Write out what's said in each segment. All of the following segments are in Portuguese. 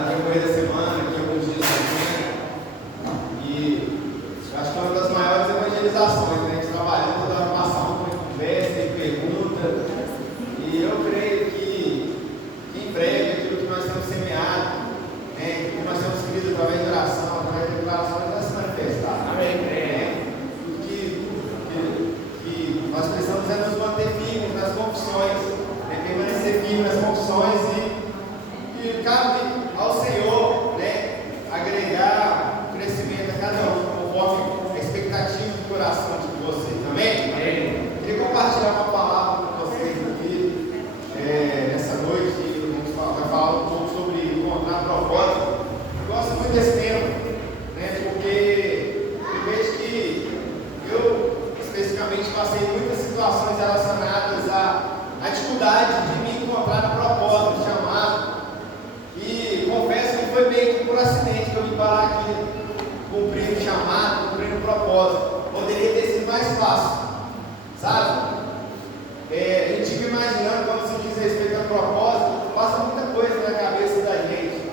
no decorrer da semana, aqui alguns dias também. E acho que é uma das maiores evangelizações, né? A gente trabalhando toda hora, passando com conversa e pergunta. E eu creio que em breve aquilo que nós temos semeado, né, aquilo que nós temos querido através de oração, através de declarações, vai se manifestar. Amém. Que nós precisamos é nos manter firmes nas confissões, permanecer firmes nas confissões e cabe ao Senhor, né, agregar o crescimento a cada um, conforme a expectativa do coração de vocês. Amém? Amém. Queria compartilhar uma palavra com vocês aqui nessa noite. A gente vai falar um pouco sobre encontrar propósito. Eu gosto muito desse tema, né, porque eu vejo que eu especificamente passei muitas situações relacionadas à dificuldade de me encontrar no propósito, chamado. E confesso que foi meio que por acidente que eu vim parar aqui, cumprindo o chamado, cumprindo o propósito. Poderia ter sido mais fácil, sabe? A gente fica imaginando, quando se diz respeito ao propósito, passa muita coisa na cabeça da gente.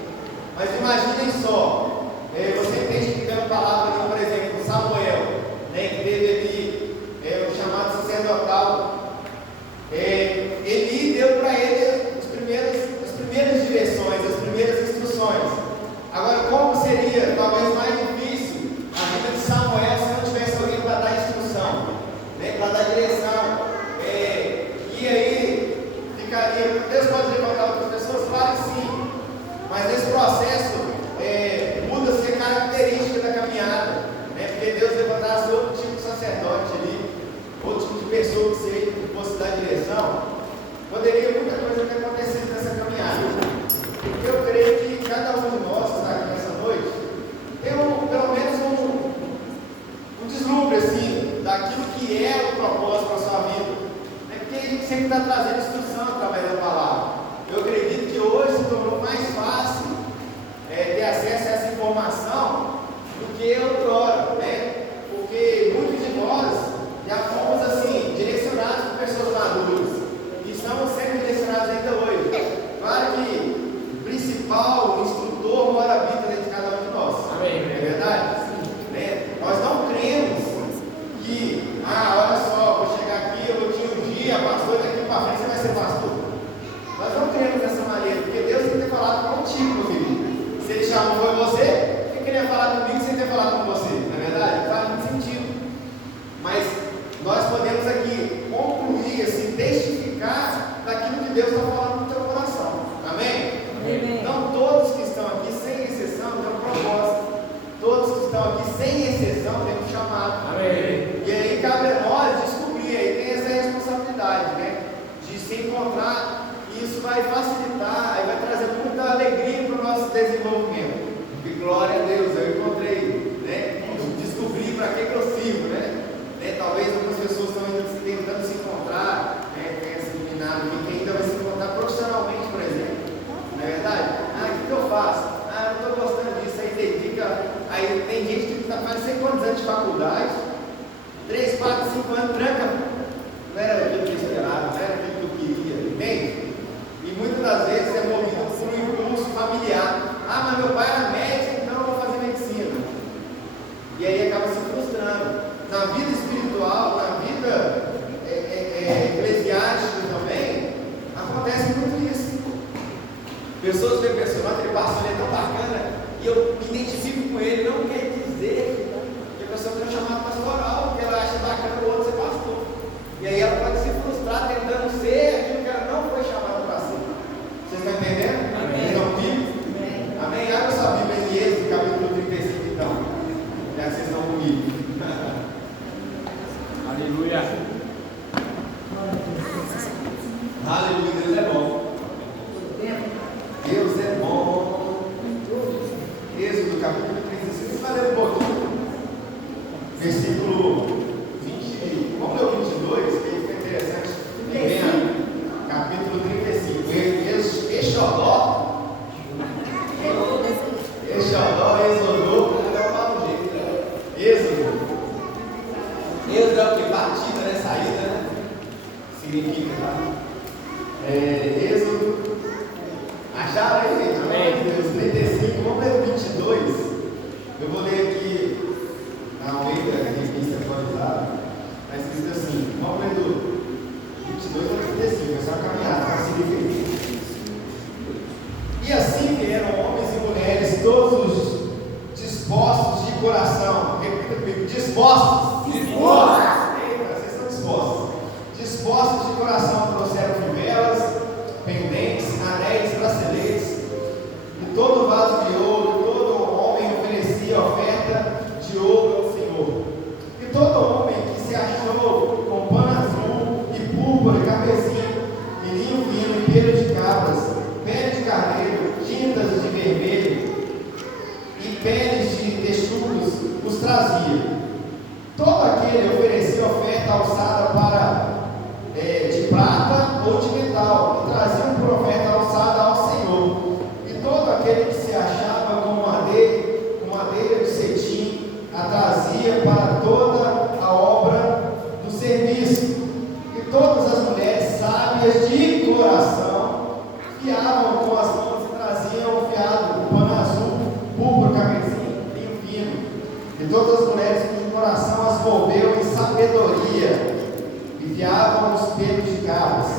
Mas imaginem só, você entende que pela palavra ali, por exemplo, Samuel, né, que teve ali o chamado sacerdotal. Eli deu para ele as primeiras direções, as primeiras instruções. Agora, como seria talvez mais difícil a vida de Samuel se não tivesse alguém para dar instrução, né, para dar direção? E aí ficaria. Deus pode levantar outras pessoas? Claro que sim, mas nesse processo muda-se a característica da caminhada, né, porque Deus levantasse outro tipo de sacerdote ali, outro tipo de pessoa que fosse dar direção. Poderia muita coisa ter acontecido nessa caminhada. Eu creio que cada um de nós que está aqui nessa noite tem pelo menos um deslumbre assim, daquilo que é o propósito para a sua vida. Porque a gente sempre está trazendo instrução através da palavra. Eu acredito que hoje se tornou mais fácil ter acesso a essa informação do que outrora, né? Porque muitos de nós já fomos assim, direcionados por pessoas maduras. Estamos sendo direcionados ainda hoje. Claro que o principal instrutor mora a vida dentro de cada um de nós. Amém. É verdade? Né? Nós não cremos que, olha só, vou chegar aqui, eu vou te ungir, pastor, daqui para frente você vai ser pastor. Nós não cremos dessa maneira, porque Deus tem que ter falado contigo, meu filho. Se Ele chamou foi você, Ele queria falar comigo sem ter falado com você. Não é verdade? Faz muito sentido. Mas nós podemos aqui concluir, assim, testificar daquilo que Deus está falando no teu coração. Amém? Amém? Então todos que estão aqui, sem exceção, têm um propósito. Todos que estão aqui, sem exceção, têm um chamado. Amém? E aí cabe a nós descobrir, aí tem essa responsabilidade, né, de se encontrar. E isso vai facilitar, vai trazer muita alegria para o nosso desenvolvimento. E glória a Deus, eu encontrei, né, eu descobri para que eu sirvo, né? Talvez algumas pessoas estão tentando se encontrar, né, tem esse iluminado aqui, que ainda vai se encontrar profissionalmente, por exemplo. Não é verdade? O que eu faço? Eu não estou gostando disso, aí dedica. Aí tem gente que está fazendo sei quantos anos de faculdade, 3, 4, 5 anos, tranca. Não era aquilo que eu esperava, não era aquilo que eu queria, entende? E muitas das vezes é movido por um impulso familiar. Mas meu pai era médico, então eu vou fazer medicina. E aí acaba se frustrando. Na vida espiritual, na vida eclesiástica também, acontece muito isso. Pessoas veem pessoas, aquele pastor é tão bacana, e eu me identifico com ele, não quer dizer que a pessoa tem um chamado pastoral, que ela acha bacana o outro ser pastor. E aí ela pode se frustrar tentando ser aquilo que ela não foi chamada para ser. Vocês estão entendendo? Amém. Vocês estão vivos? Amém. Abra sua Bíblia em Êxodo, capítulo 35, então. Já que vocês estão comigo. Aleluia. Aleluia, Deus é bom. Deus é bom. Êxodo capítulo 35, vai ler um pouquinho. Versículo 20, vamos ler o 22, que fica interessante. Capítulo 35. Exodó, Exodô, Êxodo. Êxodo é o que? Partida, né? Saída, né? Significa, tá? Êxodo. Acharam aí, gente? Amém. Deus, 35, vamos ler o 22. Eu vou ler aqui na Almeida, revista atualizada. Está escrito assim, vamos ler do 22 ao 35, é só caminhar, para seguir aqui. E assim vieram homens e mulheres, todos dispostos de coração. Repita comigo, dispostos. Dispostos. Eita, vocês estão dispostos. Dispostos de coração, trouxeram fivelas, pendentes, anéis, braceletes, e todo vaso de ouro, todo homem oferecia oferta de ouro ao Senhor. E todo homem que se achou com pano azul e púrpura, carmesim, e linho fino, e pelo de cabras, pele de carneiro, tintas de vermelho e peles de texugos, os trazia. Todo aquele oferecia oferta alçada de prata ou de metal, e traziam por oferta alçada ao Senhor. E todo aquele que se achava com madeira de cetim, a trazia para toda a obra do serviço. E todas as mulheres sábias de coração fiavam com as mãos e traziam o fiado, o pano azul, púrpura, carmesim, vinho fino. E todas as mulheres cujo coração as moveu em sabedoria, enviavam os pelos de cabras.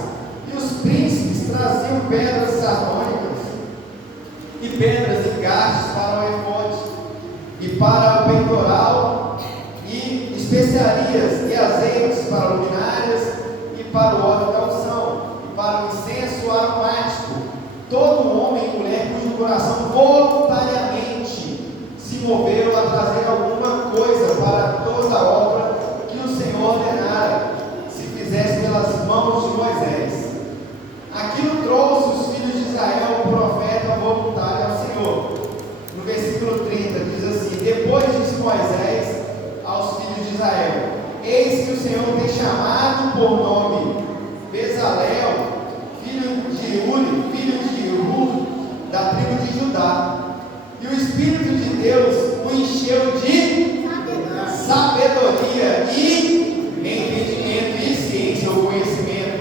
E os príncipes traziam pedras sardônicas e pedras de engastes para o efode e para o peitoral, e especiarias e azeites para luminárias e para o óleo da unção e para o incenso aromático. Todo homem e mulher cujo coração voluntariamente se moveram a trazer alguma coisa para toda a obra que o Senhor ordenara fizesse pelas mãos de Moisés. Aquilo trouxe os filhos de Israel, o profeta voluntário ao Senhor. No versículo 30 diz assim: depois disse Moisés aos filhos de Israel: eis que o Senhor tem chamado por nome Bezalel, filho de Uri, filho de Ur, da tribo de Judá. E o Espírito de Deus o encheu de sabedoria e entendimento e ciência, o conhecimento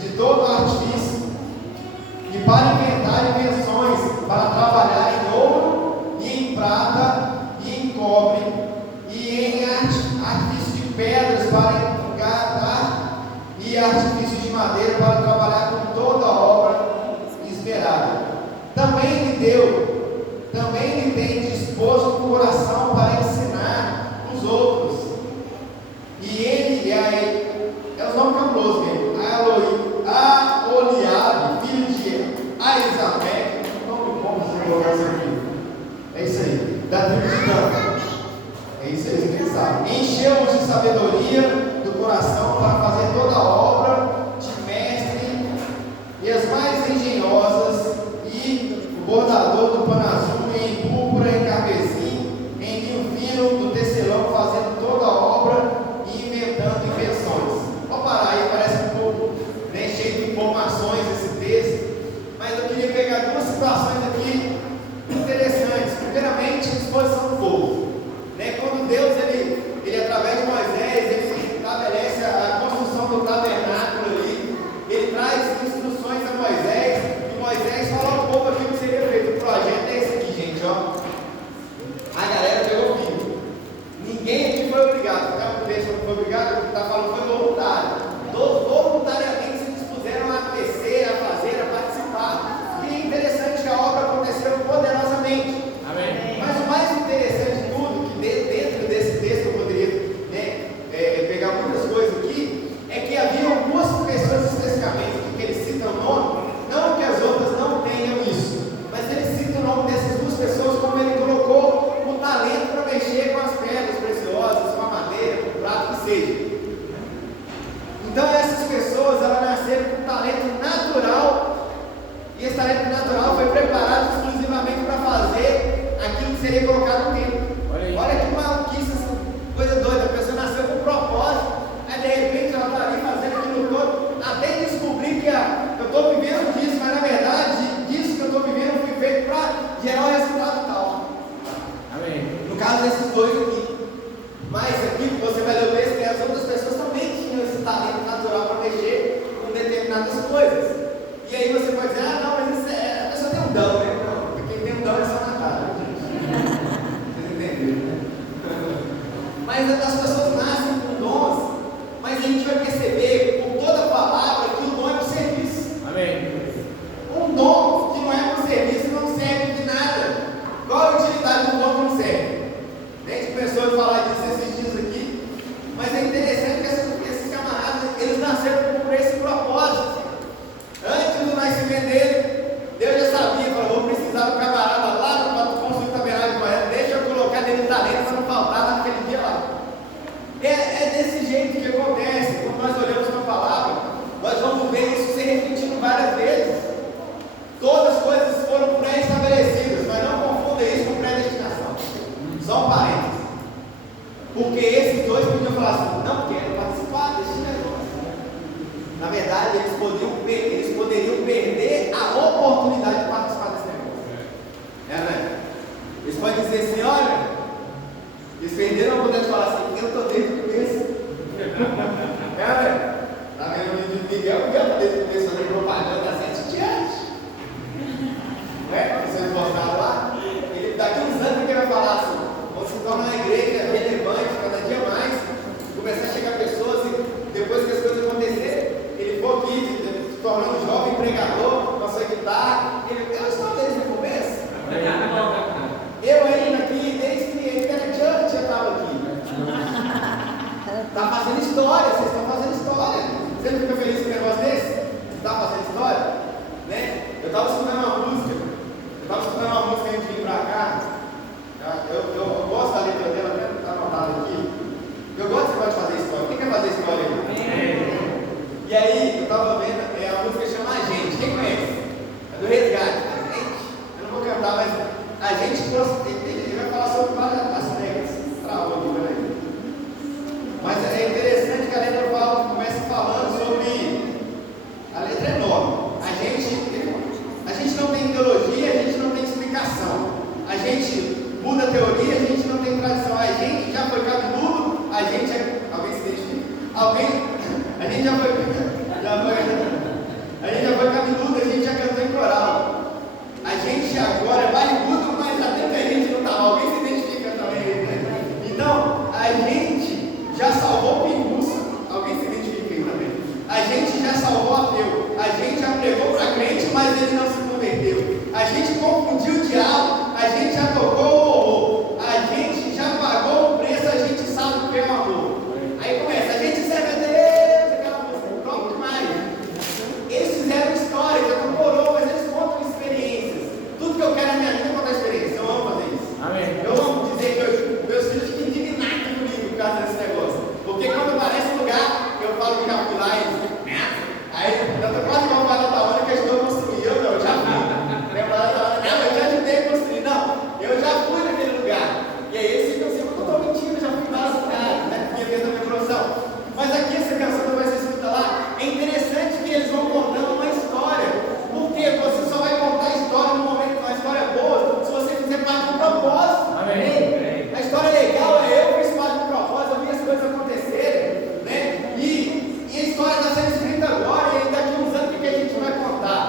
de todo artifício, e para inventar invenções, para trabalhar em ouro e em prata e em cobre e em artifício de pedras para engatar e artifício de madeira para trabalhar com toda a obra esmerada. Também lhe tem disposto o coração para ensinar os outros. E ele é o nome cabuloso mesmo, Aholiabe, filho de Aizamé, um nome bom para você colocar isso aqui. É isso aí, da tribo de Dan. É isso aí que ele sabe. Encheu-os de sabedoria do coração para fazer toda a obra de mestre, e as mais engenhosas, e o bordador do pano azul, em púrpura, em carmesim, em linho fino, do tecelão, fazendo toda a obra e inventando invenções. Vou parar aí, parece um pouco cheio de informações esse texto, mas eu queria pegar duas situações aqui interessantes. Primeiramente, a disposição do povo. Quando Deus, ele através de Moisés, ele estabelece a construção do tabernáculo ali, ele traz instruções a Moisés, e Moisés fala ao povo aquilo que seria feito. O projeto é esse aqui, gente, ó. A galera pegou firme. Ninguém aqui foi obrigado. O cara não foi obrigado, está falando que foi voluntário. Todos voluntariamente se dispuseram a crescer, a fazer, a participar. E é interessante que a obra aconteceu poderosamente. Amém. Mas o mais interessante de tudo, que dentro desse texto eu poderia pegar muitas coisas aqui, é que havia duas pessoas especificamente que ele cita o nome, não que as outras não tenham isso, mas ele cita o nome dessas duas pessoas como ele colocou o talento para mexer com as pedras preciosas, com a madeira, com o prato que seja. Então essas pessoas, elas nasceram com um talento natural, e esse talento natural foi preparado exclusivamente para fazer aquilo que seria colocado no tempo. Olha que maluquice, essa coisa doida. A pessoa nasceu com um propósito, aí de repente ela está ali fazendo aquilo todo, até descobrir que eu estou vivendo disso, mas na verdade disso que eu estou vivendo foi feito para gerar um resultado tal. Amém. No caso desses dois aqui. Mas aqui você vai ler o texto, as outras pessoas também tinham esse talento natural para mexer com determinadas coisas. E aí você pode dizer, não, mas a pessoa tem Mas as pessoas nascem com dons, mas a gente vai perceber por toda a palavra que o dom é para o serviço. Amém. Um dom que não é para o serviço não serve de nada. Qual a utilidade do dom que não serve? A gente começou a falar disso esses dias aqui, mas é interessante que esses camaradas, eles nasceram por esse propósito. Antes do nascimento dele, Deus já sabia, falou, vou precisar do camarada lá para construir o tabernáculo de Moisés, deixa eu colocar dele de talento para não faltar naquele dia lá. É desse jeito que acontece. Quando nós olhamos para a palavra, nós vamos ver isso se repetindo várias vezes. Todas as coisas foram pré-estabelecidas, mas não confunda isso com predestinação. Só um parênteses. Porque esses dois podiam falar assim, não quero participar desse negócio. Na verdade, eles poderiam perder a oportunidade de participar desse negócio. Né? Eles podem dizer assim, olha, eles perderam a oportunidade de falar assim, eu estou dentro do começo. Tá vendo o vídeo de Miguel? Miguel está dentro do começo fazendo propaganda há 7 dias. Não é? Vocês botaram lá? Ele, daqui uns anos ele vai falar assim, vamos se tornar uma igreja relevante cada dia mais, começar a chegar pessoas e depois que as coisas acontecerem, ele for aqui, se tornando um jovem pregador, com a sua guitarra, eu estou desde o começo. Eu ainda aqui, desde que ele era church, eu estava aqui. Está fazendo história, vocês estão fazendo história. Você não fica feliz com um negócio desse? Está fazendo história? Né? Eu estava escutando uma música antes de vir para cá. Eu gosto da letra dela, até está anotada aqui. Eu gosto de fazer história. Quem quer fazer história aí? E aí, eu estava vendo, a música chama A Gente. Quem conhece? É do Resgate. A Gente. Eu não vou cantar, mas a gente ele vai falar sobre várias aspectos. Mas é interessante que a letra começa falando sobre. A letra é enorme. A gente não tem ideologia, a gente não tem explicação. A gente muda a teoria, a gente não tem tradição. A gente já foi cabeludo, alguém se identifica? A gente já foi cabeludo, a gente já cantou em coral. A gente agora é barrigudo, mas até que a gente não está mal. Alguém se identifica também, né? Então, a gente já salvou o pinguço. Alguém se identifica aí também? A gente já salvou ateu. A gente já pregou para crente, mas ele não se converteu. A gente confundiu o diabo. A gente já tocou o horror. A gente já pagou o preço. A gente sabe o que é o amor. Aí começa, a gente serve a Deus, aquela música, pronto demais. Eles fizeram história, já comemorou, mas eles contam experiências. Tudo que eu quero na minha vida é contar experiência. Eu amo fazer isso. Amém. Eu amo dizer que meus filhos ficam indignados comigo por causa desse negócio. Porque quando aparece um lugar, eu falo que já fui lá e aí eu tô quase igual para a hora que eu estou construindo. Eu já fui. Lembra da hora? Não, eu já ajudei a construir. Não, eu já fui naquele lugar. E aí eles ficam assim, eu estou mentindo, já fui lá no lugar, né? Porque fez a minha profissão. Mas aqui essa canção que você escuta lá, é interessante que eles vão contando uma história. Porque você só vai contar a história no momento que a história é boa, se você fizer parte do propósito. Amém. A história legal é eu fiz parte do propósito, eu vi as coisas acontecerem, né? E a história está sendo escrita agora, e daqui a uns anos o que a gente vai contar?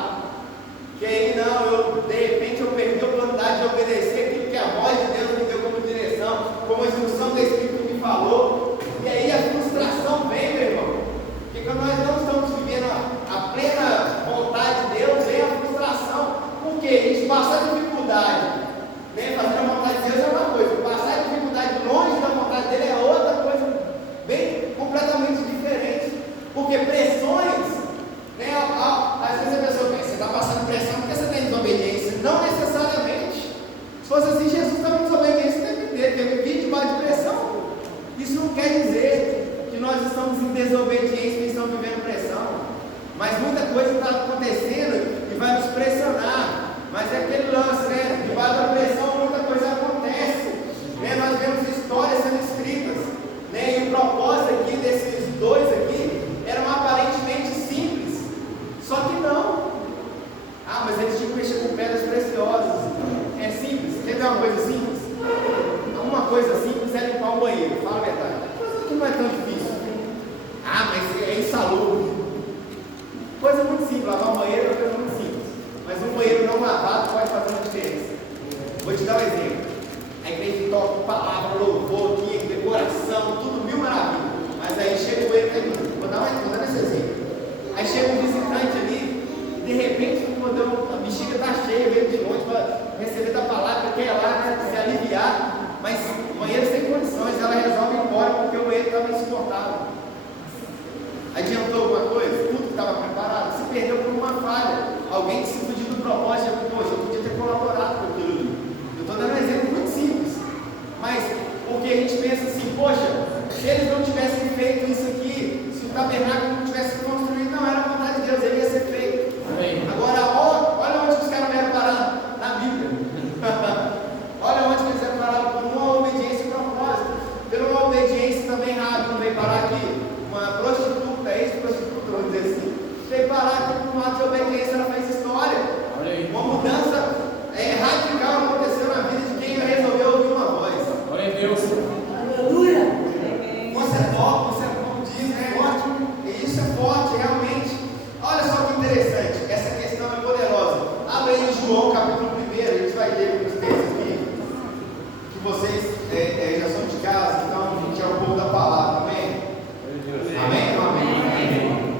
Que aí não, de repente eu perdi a oportunidade de obedecer aquilo que a voz de Deus me deu como direção, como a instrução do Espírito me falou. E aí a frustração vem, meu irmão. Porque quando nós não estamos vivendo a plena vontade de Deus, vem a frustração. Por quê? A gente passa a dificuldade, né? Fazer a vontade de Deus é uma coisa, passar a dificuldade longe da vontade dele é outra coisa, bem completamente diferente. Porque pressões, né? Às vezes a pessoa pensa, você está passando pressão porque você tem desobediência. Não necessariamente. Se fosse assim, Jesus estava em desobediência o tempo inteiro, teve vídeo debaixo de pressão. Isso não quer dizer que nós estamos em desobediência e estamos vivendo pressão. Mas muita coisa está acontecendo e vai nos pressionar. Mas é aquele lance, né? Debaixo da pressão, muita coisa acontece. Né? Nós vemos histórias sendo escritas. Né? E o propósito aqui desses dois aqui era aparentemente simples. Só que não. Ah, mas eles tinham que mexer com pedras preciosas. É simples. Quer ver uma coisa simples? Uma coisa simples é limpar o banheiro. Fala a verdade. Coisa que não é tão difícil. Ah, mas é insalubre. Coisa muito simples. Lavar o banheiro é uma coisa muito simples. Mas um banheiro não lavado pode fazer uma diferença. Vou te dar um exemplo. A igreja toca palavra, louvor, aqui, decoração. tabernáculo não tivesse sido construído, não era a vontade de Deus, ele ia ser feito. Amém. Agora, olha onde os caras vieram parar, na Bíblia. Olha onde eles vieram parar, por uma obediência e propósito. Por uma obediência também rápida, não veio parar aqui. Uma prostituta, ex-prostituta, vamos dizer assim, veio parar aqui por um ato de obediência, ela fez história. Olha aí. Uma mudança radical aconteceu na vida de quem resolveu ouvir uma voz. Glória a Deus. Aleluia. Isso é top, isso é como diz, é forte. E isso é forte, realmente. Olha só que interessante, essa questão é poderosa. Abre aí em João capítulo 1, a gente vai ler os textos aqui, que vocês já são de casa, então a gente é o povo da palavra, amém? Amém? Amém.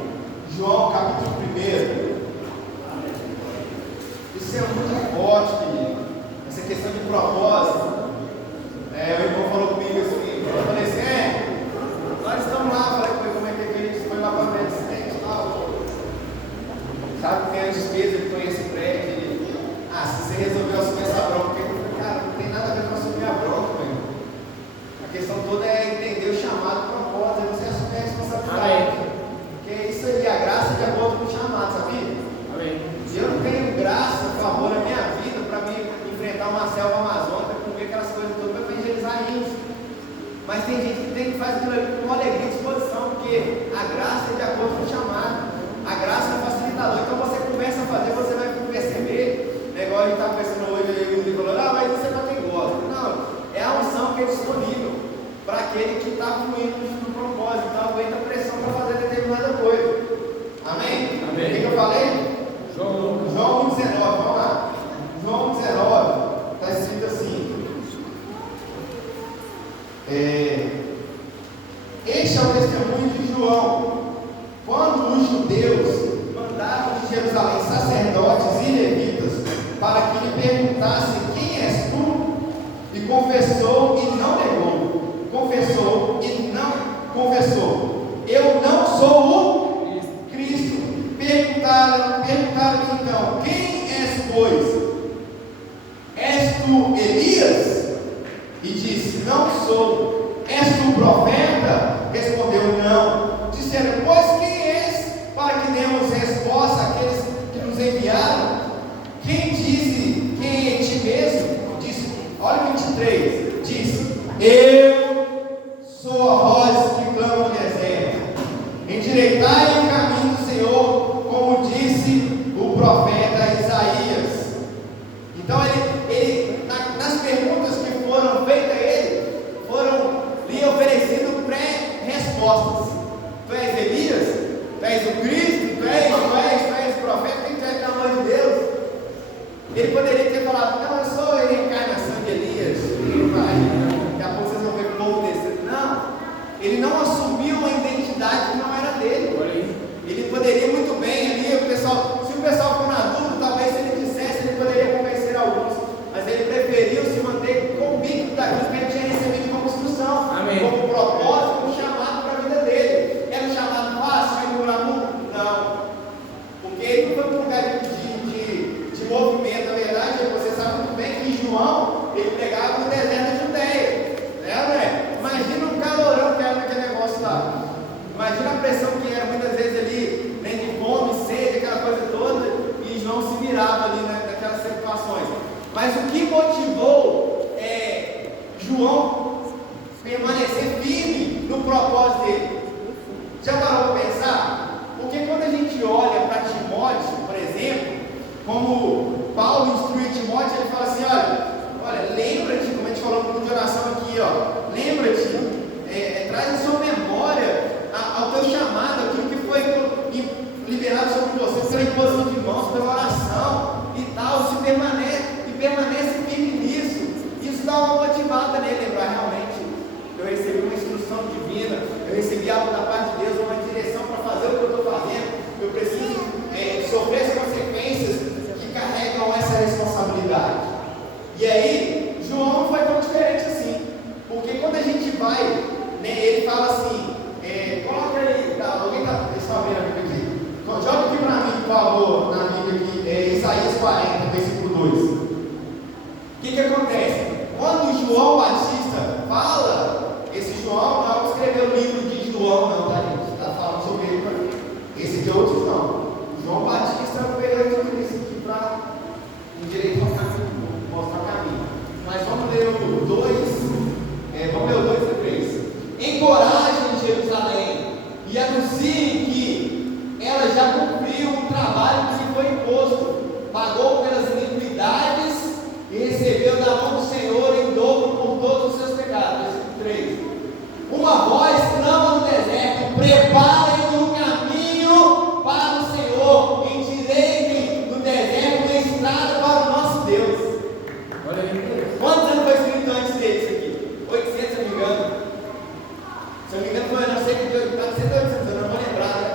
João capítulo 1. Isso é muito forte, querido. Essa questão de propósito. O irmão falou comigo assim, eu falei assim, nós estamos lá, falei comigo como é que a gente foi lá para a assistente e tal. Sabe que tem a despesa, ele conhece o prédio, se você resolveu assumir essa bronca, eu falei, cara, não tem nada a ver com assumir a bronca, velho. A questão toda é entender o chamado para propósito, é você assumir a responsabilidade. Porque isso aí, a graça de acordo com o chamado, sabia? Amém. Se eu não tenho graça, favor na minha vida para me enfrentar uma selva amazônica, comer aquelas coisas todas, para evangelizar isso. Mas tem gente que faz aquilo ali com alegria e disposição, porque a graça é de acordo com o chamado. A graça é facilitadora. Então você começa a fazer, você vai perceber, igual a gente está pensando hoje, ele falou, mas isso é para quem gosta. Não, é a unção que é disponível para aquele que está fluindo no propósito, então aguenta pressão para fazer determinada coisa. Amém? Amém. O que eu falei? João 1,19, vamos lá. João 1,19, está escrito assim. Este é o testemunho de João. Quando os judeus mandaram de Jerusalém sacerdotes e levitas para que lhe perguntassem quem és tu, e confessou e não negou, confessou e não confessou, eu não sou o Cristo. Perguntaram-lhe então, quem és pois? És tu Elias? E disse, não sou. És tu profeta? Respondeu, não. Disseram, pois quem és? Para que demos resposta àqueles que nos enviaram. Quem diz quem é ti mesmo? Disse, olha 23, diz, eu sou a voz que clama no deserto. Endireitai o caminho do Senhor, como disse o profeta Isaías. Então nas perguntas que foram feitas a ele, foram lhe oferecendo pré-respostas. Tu és Elias? Tu és o Cristo? Tu és o profeta? Quem tu és, pelo amor de Deus? Ele poderia ter falado, não, eu sou a reencarnação de Elias. Daqui a pouco vocês vão ver o povo descendo. Não, ele não assumiu uma identidade que não era dele. Ele poderia muito bem ali, se o pessoal for na dúvida, talvez se ele dissesse, ele poderia convencer alguns, mas ele preferiu se manter convicto daquilo que ele tinha recebido como instrução, Amém. como propósito, como chamado para a vida dele. Era um chamado fácil, vai demorar muito? Não, porque ele não foi para um lugar de movimento. Na verdade, você sabe muito bem que João, ele pregava no deserto da Judeia, né? Imagina um calorão que era naquele negócio lá. Imagina a pressão que era muitas vezes ali, né, de fome, sede, aquela coisa toda, e João se virava ali naquelas situações. Mas o que motivou João permanecer firme no propósito dele? Já parou para pensar? Porque quando a gente olha para Timóteo, por exemplo, como Paulo instrui Timóteo, ele fala assim, olha, lembra-te, como a gente falou no grupo de oração aqui, lembra-te, traz a sua memória ao teu chamado, aquilo que foi liberado sobre você pela imposição de mãos, pela oração e tal, permanece firme nisso. Isso dá uma motivada nele, lembrar realmente, eu recebi uma instrução divina, eu recebi algo da parte de Deus, uma direção para fazer o que eu estou fazendo, eu preciso sofrer as consequências que carregam essa responsabilidade. E aí, João não foi tão diferente assim, porque quando a gente vai, ele fala assim, coloca aí, alguém está vendo a Bíblia aqui? Joga aqui para mim, por favor, na Bíblia aqui, Isaías 40, versículo 2. O que acontece? Quando João Batista fala, esse João não escreveu o livro de João, não, tá, gente? Está falando sobre encorajem Jerusalém e anunciem que ela já cumpriu o trabalho que lhe foi imposto, pagou pelas iniquidades e recebeu da mão do Senhor em dobro por todos os seus pecados. Versículo 3. Uma voz clama no deserto: preparem o caminho para o Senhor, endireitem no deserto uma estrada para o nosso Deus. Olha aí. Quantos anos foi escrito antes dele isso aqui? 800, se eu não me engano. Se eu não me engano, foi, não sei que pode ser 800, eu não vou lembrar, né?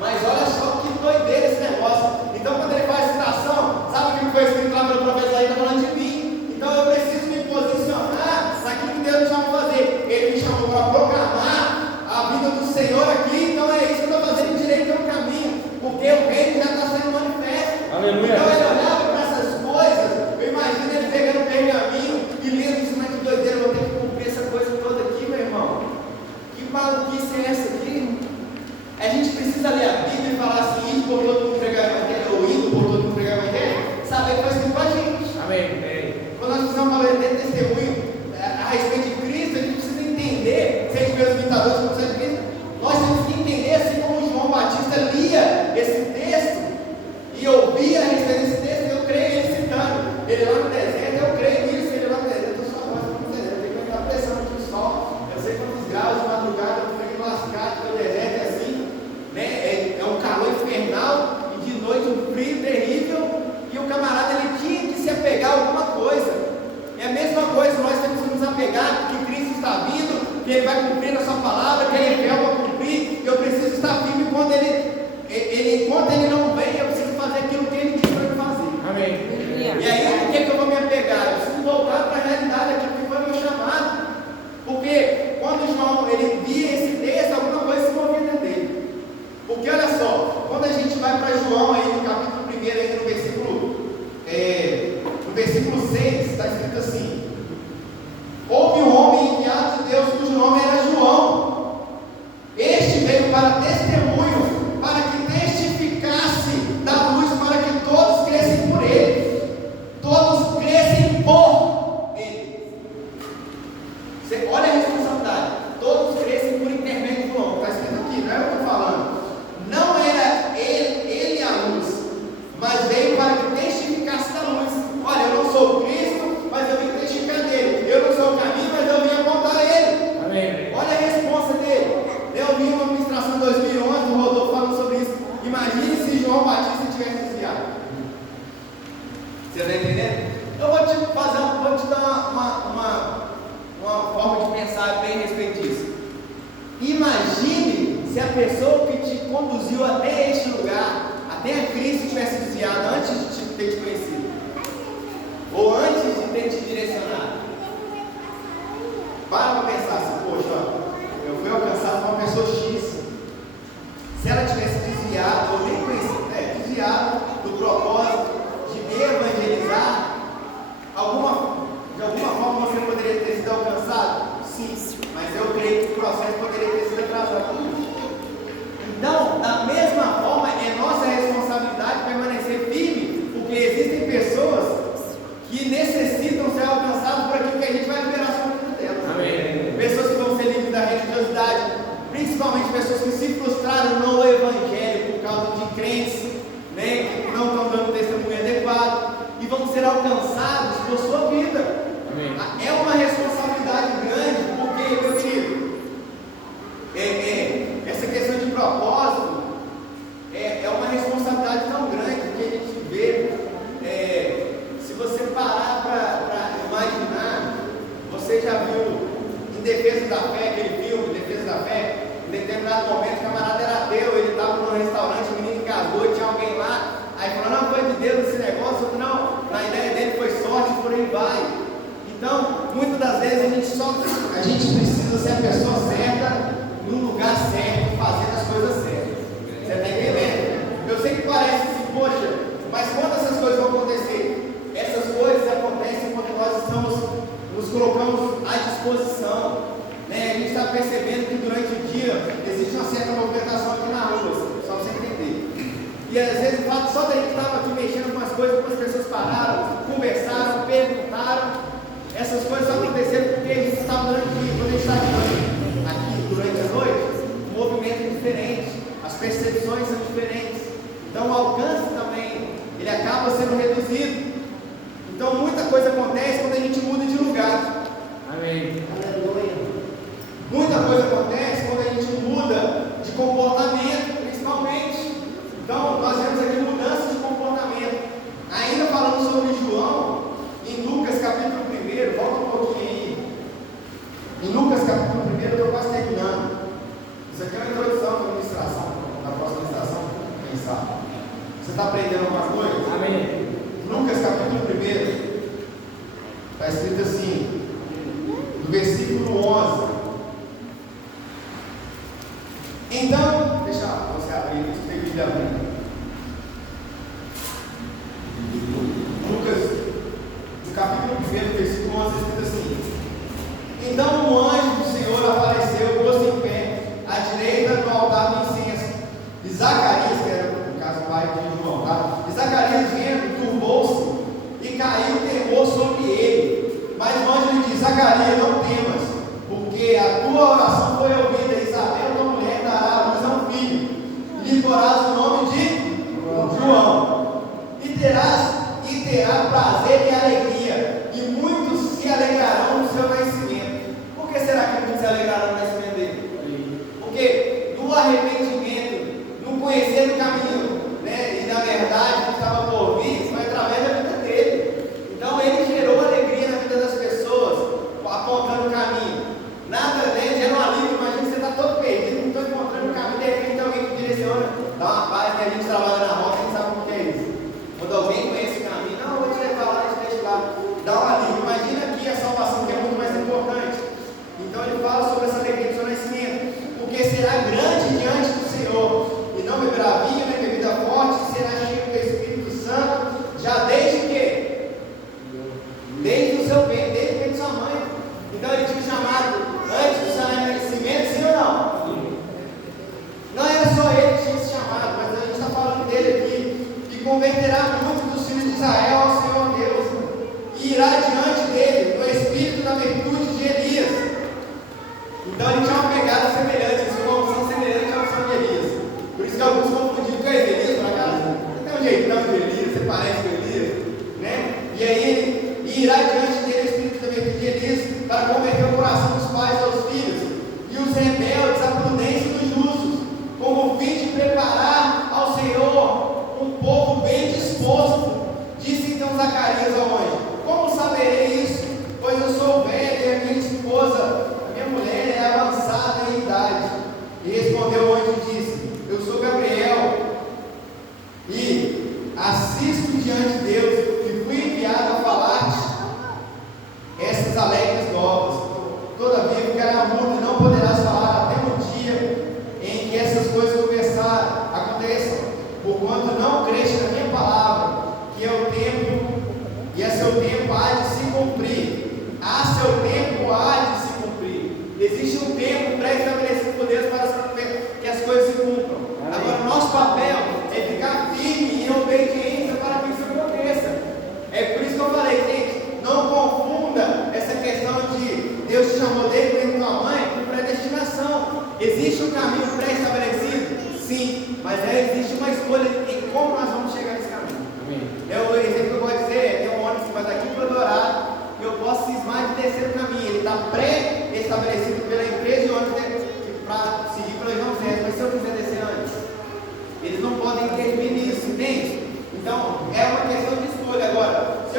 Mas olha só que doideira esse negócio. Então, quando ele faz citação, sabe o que foi escrito lá pelo profeta Isaías? Está falando de mim. Então, eu preciso me posicionar naquilo que Deus me chamou para fazer. Ele me chamou para proclamar a vida do Senhor aqui. Então, é isso que eu estou fazendo, direito ao caminho, porque o reino já está sendo manifesto. Aleluia. Então, ele olhava para essas coisas. Eu imagino ele pegando o pergaminho e lendo isso, mas que doideira, eu vou ter que cumprir essa coisa toda aqui, meu irmão. Que maluquice é essa aqui? A gente precisa ler a Bíblia e falar assim: indo por todo mundo pregar o evangelho, ou indo por todo mundo pregar o evangelho, saber que foi escrito com a gente. Amém. Quando nós precisamos falar de testemunho a respeito de Cristo, a gente precisa entender, seja meus imitadores, como seja de Cristo, nós temos que entender, assim como João Batista lia esse texto e ouvia a respeito desse texto, eu creio ele citando, ele lá no deserto, eu creio nisso, ele lá no deserto, eu só gosto do deserto, eu tenho que aumentar a pressão aqui no sol, eu sei quantos graus de madrugada, eu fico lascado, porque o deserto é assim, né? É um calor infernal e de noite um frio terrível, e o camarada ele tinha que se apegar a alguma coisa. É a mesma coisa, nós temos que nos apegar que Cristo está vindo, que Ele vai cumprir a sua palavra, que Ele é fiel para cumprir. Eu preciso estar firme quando enquanto Ele não vem, eu preciso fazer aquilo que Ele disse para eu fazer. Amém. E aí, o que eu vou me apegar? Eu preciso voltar para a realidade, aquilo que foi meu chamado. Porque quando João ele via esse texto, alguma coisa se movia dentro dele. Porque olha só, quando a gente vai para João aí no capítulo 1, aí no versículo 6, está escrito assim: houve um homem enviado de Deus cujo nome era João. Este veio para testemunho, para que testificasse da luz, para que todos crescem por ele. Todos crescem por ele. Você olha a responsabilidade. Todos crescem por intermédio de João. Está escrito aqui, não é o que eu estou falando. Não era ele a luz, mas veio para que testificasse da luz. Olha, eu não sou o Cristo, mas eu vim testificar dele. Eu não sou o caminho, mas eu vim apontar ele. Amém. Olha a resposta dele. Eu vi uma ministração em 2011 do Rodolfo falando sobre isso. Imagine se João Batista tivesse desviado. Você está entendendo? Eu vou te dar uma forma de pensar bem a respeito disso. Imagine se a pessoa que te conduziu até este lugar, até a Cristo, tivesse desviado antes de ter te conhecido, ou antes de ter te direcionado. Para pensar assim: poxa, eu fui alcançado por uma pessoa X. Se ela tivesse desviado, ou nem conhecido, desviado do propósito de me evangelizar, de alguma forma você poderia ter sido alcançado? Sim, mas eu creio que o processo poderia ter sido atrasado. Então, da mesma forma, é nossa responsabilidade permanecer firme, porque existem pessoas que necessitam ser alcançadas por aquilo que a gente vai liberar sobre a vida delas. Amém. Pessoas que vão ser livres da religiosidade, principalmente pessoas que se frustraram no Evangelho por causa de crentes, né, que não estão dando testemunho adequado, e vão ser alcançados por sua vida. Amém. É uma responsabilidade grande, porque, meu querido, essa questão de propósito é uma responsabilidade tão grande que a gente vê. Se você parar para imaginar, você já viu em Defesa da Fé, aquele filme, Defesa da Fé, em determinado momento o camarada era ateu, ele estava num restaurante, o menino engasgou e tinha alguém lá, aí falou: não, foi de Deus esse negócio, não, na ideia dele foi sorte, por aí vai. Então, muitas das vezes a gente precisa ser a pessoa certa, no lugar certo, fazendo as coisas certas. Você está entendendo? Eu sei que parece assim, poxa, mas quando essas coisas vão acontecer? Essas coisas acontecem quando nós nos colocamos à disposição, né? A gente está percebendo que durante o dia existe uma certa movimentação aqui na rua, só para você entender. E às vezes o fato só da gente estar aqui mexendo com as coisas, algumas pessoas pararam, conversaram, perguntaram. Essas coisas só aconteceram porque a gente está durante o dia, quando a gente está aqui durante acontece quando a gente muda de comportamento, principalmente. Então, nós vemos aqui mudança de comportamento. Ainda falando sobre João, em Lucas capítulo 1, volta um pouquinho aí. Em Lucas capítulo 1, eu estou quase terminando. Isso aqui é uma introdução para a ministração, da próxima ministração, pensar. Você está aprendendo alguma coisa? Amém. Lucas capítulo 1, está escrito assim, no versículo 11. Então, deixa você abrir, você tem que abrir. Lucas, no capítulo 1, versículo 11, está escrito assim: então um anjo do Senhor apareceu, posto em pé, à direita do altar do incenso. E Zacarias, que era, no caso, o pai de João, tá? E Zacarias, vendo, turbou-se e caiu temor sobre ele. Mas o anjo lhe disse: Zacarias, não temas, porque a tua oração foi ouvida. Isabel, tua mulher, dará à luz a um filho, e lhe porás o nome de João. E terá prazer e alegria, e muitos se alegrarão no seu nascimento. Por que será que muitos se alegrarão no nascimento dele? Porque no arrependimento, no conhecer o caminho, né? E na verdade, que estava por vir, foi através da vida dele. Então ele gerou alegria na vida das pessoas, apontando o caminho. Nada, né? Gera um alívio. Imagina você está todo perdido, não estou encontrando o caminho, de repente alguém que direciona, dá uma paz, que a gente trabalha na rota, a gente sabe o que é isso. Quando alguém conhece o caminho, não, vou te levar lá, te deixo lá, dá um alívio. Imagina aqui a salvação, que é muito mais importante. Então ele fala sobre essa alegria do seu nascimento, porque será grande diante do Senhor, e não beberá vinho, nem bebida forte, será cheio do Espírito Santo, já desde que? Desde o seu peito, desde o peito de sua mãe. Então ele tinha chamado antes do seu nascimento, sim ou não? Não era só ele que tinha se chamado, mas a gente está falando dele aqui, que converterá muitos dos filhos de Israel ao Senhor Deus, e irá diante dele, no espírito e na virtude de Elias. Então ele tinha uma pegada semelhante, uma unção semelhante à unção de Elias. Por isso que alguns confundiram com Elias, por acaso. Você tem um jeitão de Elias, você parece com Elias, né? E aí ele irá diante dele, o espírito da virtude de Elias, para converter o coração dos pais aos filhos, e os rebeldes à prudência dos justos, com o fim de preparar ao Senhor um povo bem disposto. Disse então Zacarias ao anjo: como saberei isso? Pois eu sou velho e a minha esposa, a minha mulher, é avançada em idade. E respondeu o anjo e disse: eu sou Gabriel, e assisto diante de Deus, e fui enviado a falar-te essas alegres novas. Todavia ficará mudo e não poderás falar até o dia em que essas coisas aconteçam, porquanto não creste na minha palavra, que é o tempo, e a seu tempo há de se cumprir. A seu tempo há de se cumprir. Existe um tempo pré-estabelecido por Deus para que as coisas se cumpram. Agora, o nosso papel é ficar firme em obediência para que isso aconteça. É por isso que eu falei, gente, não confunda essa questão de Deus te chamou desde dentro da tua mãe com predestinação. Existe um caminho pré-estabelecido? Sim, mas existe uma escolha em como nós vamos chegar nesse caminho. O exemplo que eu vou dizer: tem um ônibus que vai daqui para o Dourado, e eu posso cismar de descer o caminho. Ele está pré-estabelecido pela empresa de ônibus para seguir pela João Zé. Mas se eu quiser descer antes, eles não podem intervir nisso, entende? Então é uma questão de escolha. Agora, se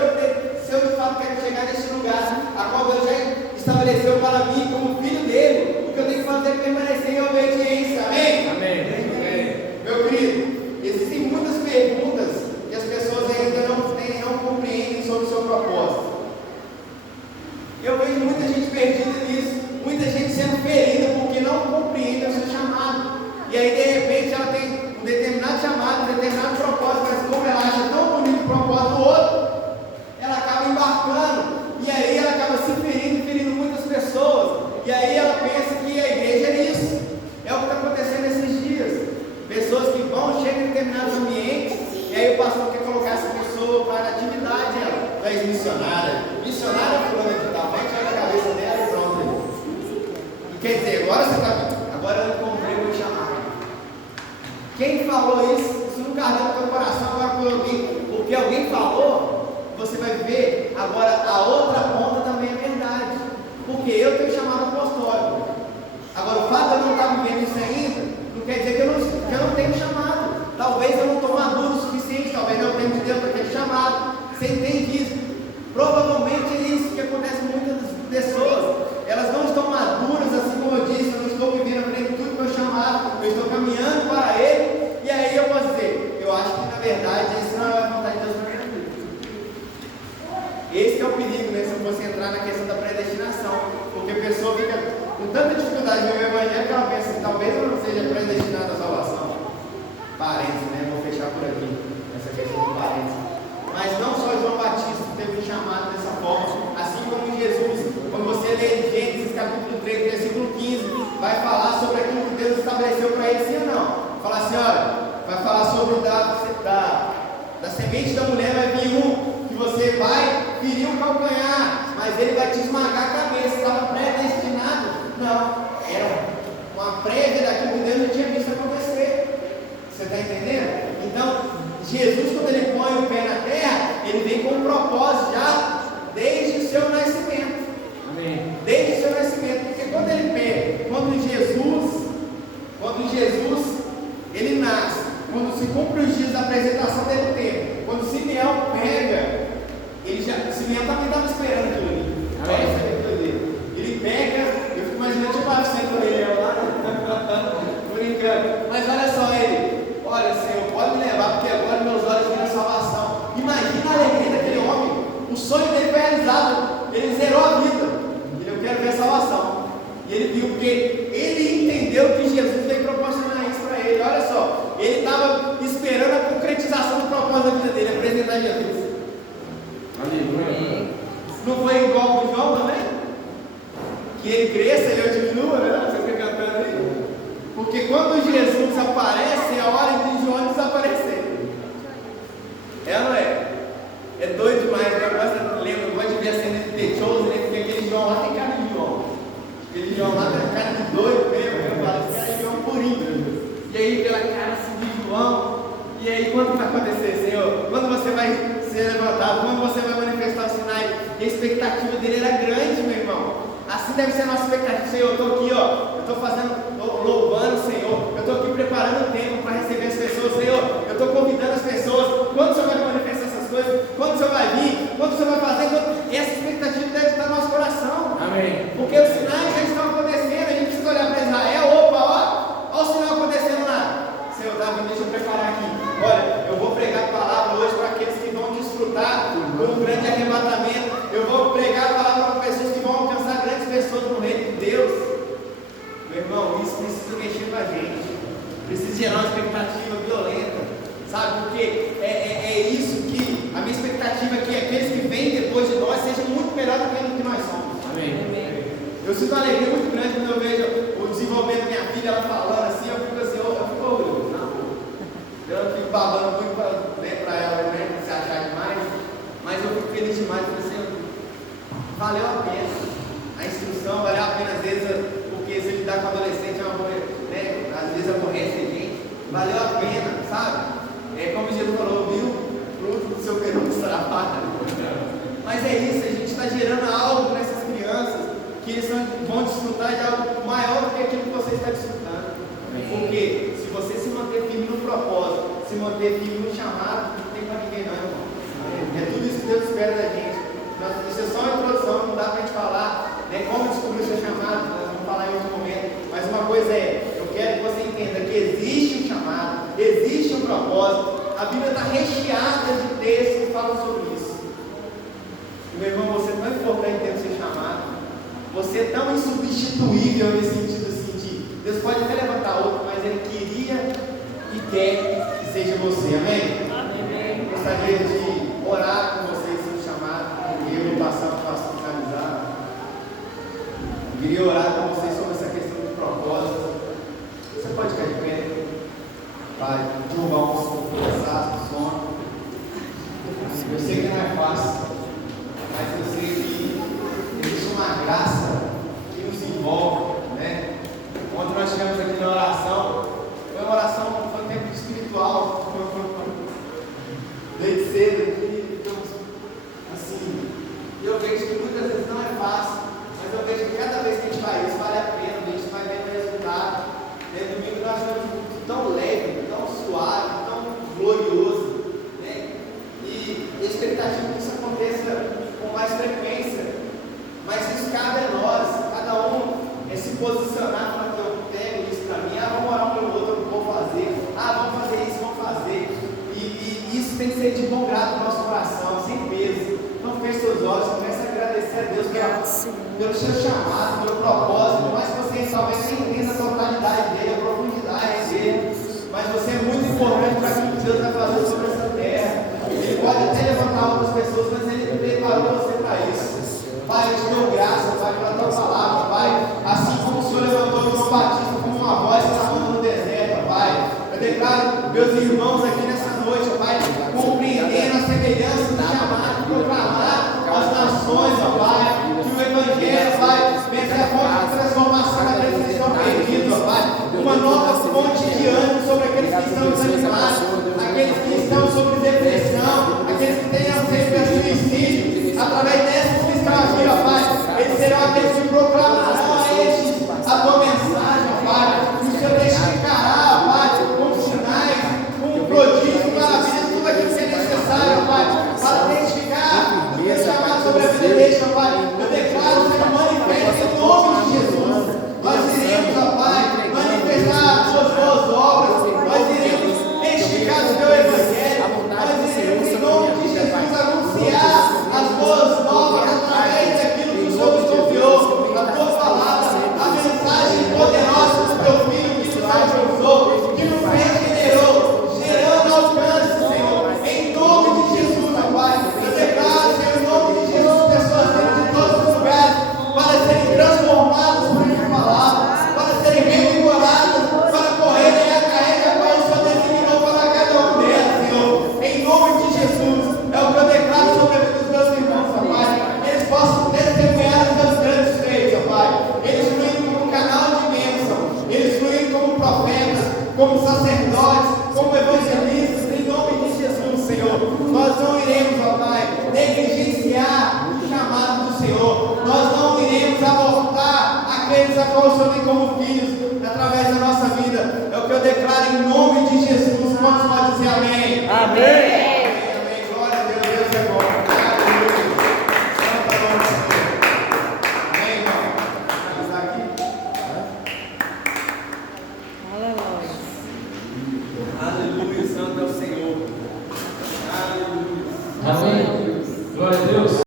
eu de fato quero chegar nesse lugar a qual Deus já estabeleceu para mim como filho dele, o que eu tenho que fazer é permanecer em obediência. Amém? Amém. Meu querido, existem muitas perguntas que as pessoas ainda não compreendem sobre o seu propósito. Eu vejo muita gente perdida nisso, muita gente sendo ferida porque não compreende o seu chamado. E aí, de repente, ela tem um determinado chamado, um determinado propósito, mas como ela acha tão bonito o propósito do outro, ela acaba embarcando, e aí ela acaba se ferindo muitas pessoas. E aí ela pensa que a igreja é isso. É o que está acontecendo nesses dias. Pessoas que chegam em determinados ambientes, e aí o pastor quer colocar essa pessoa para a atividade. Ela faz missionária fulana de tal, vai tirar na cabeça dela e pronto. E quer dizer, agora eu encontrei o meu chamado. Quem falou isso? Isso nunca ardeu no teu coração. Agora porque alguém falou, você vai ver. Agora a outra ponta também é verdade, porque eu tenho chamado apostólico. Agora começar a viver o evangelho, ela pensa assim, talvez eu não seja predestinado à salvação. Parênteses, né? Vou fechar por aqui, essa questão do parênteses. Mas não só João Batista teve um chamado dessa forma, assim como Jesus. Quando você lê Gênesis capítulo 3, versículo 15, vai falar sobre aquilo que Deus estabeleceu para ele, sim ou não? Fala assim, olha, vai falar sobre da semente da mulher vai vir um, que você vai ferir o calcanhar, mas ele vai te esmagar a cabeça. Estava predestinado? Não, era uma prévia daquilo que Deus já tinha visto acontecer. Você está entendendo? Então, Jesus, quando ele põe o pé na terra, ele vem com um propósito já desde o seu nascimento. Amém. Desde o seu nascimento. Porque quando ele pega, quando Jesus ele nasce, quando se cumpre os dias da apresentação dele tempo, quando Simeão pega, Simeão também estava esperando aquilo ali. Amém. Ele pega, eu fico imaginando tipo assim com ele lá, brincando. Mas olha só ele, olha Senhor, pode me levar, porque agora meus olhos viram a salvação. Imagina a alegria daquele homem, o sonho dele foi realizado, ele zerou a vida. Eu quero ver a salvação. E ele viu, porque ele entendeu que Jesus veio proporcionar isso para ele. Olha só, ele estava esperando a concretização do propósito da vida dele, apresentar Jesus. Aleluia. Não foi igual com o João também? Que ele cresça e eu diminua, né? Você fica cantando aí. Porque quando Jesus aparece, é a hora de João desaparecer. É ou não é? É doido demais, né? Lembra, eu gosto de ver a cena de The Chosen, né? Porque aquele João lá tem cara de João. Aquele João lá tem cara de doido mesmo, eu falo, esse cara é João purinho. E aí aquela cara assim de João. E aí quando vai acontecer, Senhor? Quando você vai ser levantado? Quando você vai manifestar os sinais? E a expectativa dele era grande, meu irmão. Assim deve ser a nossa expectativa. Senhor, eu estou aqui, ó. Eu estou louvando o Senhor. Eu estou aqui preparando o tempo para receber as pessoas. Senhor, eu estou convidando as pessoas. Quando o Senhor vai manifestar essas coisas? Quando o Senhor vai vir? Quando o Senhor vai fazer? Essa expectativa deve estar no nosso coração. Amém. Porque os sinais já estão acontecendo. A gente precisa olhar para Israel. Opa, ó o sinal acontecendo lá. Senhor, Davi, deixa eu preparar aqui. Olha, eu vou pregar a palavra hoje para aqueles que vão desfrutar de um grande arrebatamento. Eu vou pregar a palavra para pessoas que vão alcançar grandes pessoas no reino de Deus. Meu irmão, isso precisa mexer com a gente. Precisa gerar uma expectativa violenta. Sabe? Porque é isso que a minha expectativa é que aqueles que vêm depois de nós sejam muito melhor do que nós somos. Amém. Eu sinto uma alegria muito grande quando eu vejo o desenvolvimento da minha filha, ela falando assim, eu fico assim, eu fico orgulhoso. Eu não fico babando muito para ela, né, se achar demais, mas eu fico feliz demais, porque assim, valeu a pena a instrução, valeu a pena às vezes, porque se lidar com adolescente é uma coisa, né, às vezes aborrece a gente, valeu a pena, sabe? É como Jesus falou, viu? Fruto do seu perúncio trabalho. Mas é isso, a gente está gerando algo nessas crianças que eles vão desfrutar de algo maior do que aquilo que você está desfrutando. Porque se você se manter firme no propósito, se manter firme no chamado, não tem para ninguém não, irmão. É tudo isso que Deus espera da gente. Isso é só uma introdução, não dá para a gente falar, né, como descobrir o seu chamado, nós vamos falar em outro momento. Mas uma coisa é, eu quero que você entenda que existe um chamado, existe um propósito. A Bíblia está recheada de textos que falam sobre isso. Meu irmão, você é tão importante ter o seu chamado. Você é tão insubstituível nesse sentido assim de Deus pode até levantar outro, mas Ele queria e quer que seja você. Amém? Amém. Gostaria de orar com vocês no chamado. Eu e o pastor finalizar. Eu queria orar com vocês sobre essa questão de propósito. Você pode ficar de pé, Pai, derrubar um cansaço, sono. Eu sei que não é fácil, mas eu sei que existe uma graça que nos envolve, né? Ontem nós tivemos aqui na oração, foi uma oração, foi um tempo espiritual, desde cedo aqui, assim, eu vejo que muitas vezes não é fácil, mas eu vejo que cada vez que a gente faz isso vale a pena, a gente vai vendo o resultado. Domingo nós tivemos um culto tão leve, tão suave, tão glorioso, né? E a expectativa que isso aconteça com mais frequência, mas isso cabe a nós, cada um se posicionar para que eu pego isso para mim, vamos orar um pelo outro, eu vou fazer, vamos fazer isso, vamos fazer, e isso tem que ser de bom grado no nosso coração, sem peso. Então feche seus olhos, comece a agradecer a Deus pelo seu chamado, pelo propósito, por mais que você gente talvez nem entenda a totalidade dele, a profundidade dele, mas você é muito importante para aquilo que Deus vai fazer sobre essa terra. Ele pode até levantar outras pessoas, mas Ele preparou você para isso. Pai, eu te dou graça, Pai, pela tua palavra, Pai. Assim como o Senhor levantou o João Batista como uma voz clamando no deserto, Pai. Eu declaro meus irmãos aqui nessa noite, Pai, compreendendo a semelhança do chamado, proclamar as nações, ó Pai, que o Evangelho, Pai, venha ser a fonte de transformação daqueles que estão perdidos, ó Pai. Uma nova fonte de ânimo sobre aqueles que estão desanimados, aqueles que estão sobre depressão, aqueles que têm anseio de suicídio. Através dessas que estão aqui, ó Pai, eles serão aqueles que proclamarão a estes a tua mensagem, ó Pai. E o Senhor testificará, ó Pai, com sinais, com prodígios, maravilhas, tudo aquilo que é necessário, ó Pai, para testificar o que é chamado sobre a vida deles, ó Pai. Eu declaro que Senhor manifesta em nome de Jesus. Nós iremos, ó Pai, manifestar as tuas boas obras, nós iremos testificar do teu Evangelho, nós iremos, em nome de Jesus, anunciar as boas novas através daquilo que o Senhor nos confiou, a tua palavra, a mensagem poderosa do teu Filho que nos alcançou, que nos regenerou, gerando alcance, Senhor, em nome de Jesus, meu Pai. Eu declaro, Senhor, em nome de Jesus, pessoas dentro de todos os lugares, para serem transformadas por tua palavra, para serem revigoradas, para correrem a carreira qual o Senhor designou para cada um delas, Senhor, em nome de Jesus. É o que eu declaro sobre a vida dos meus irmãos, ó Pai. Eles possam testemunhar os teus grandes feitos, ó Pai. Eles fluindo como canal de bênção, eles fluindo como profetas, como sacerdotes, como evangelistas, em nome de Jesus, Senhor. Nós não iremos, ó Pai, negligenciar o chamado do Senhor. Nós não iremos abortar aqueles a qual o Senhor tem como filhos através da nossa vida. É o que eu declaro em nome de Jesus. Quantos podem dizer amém? Amém.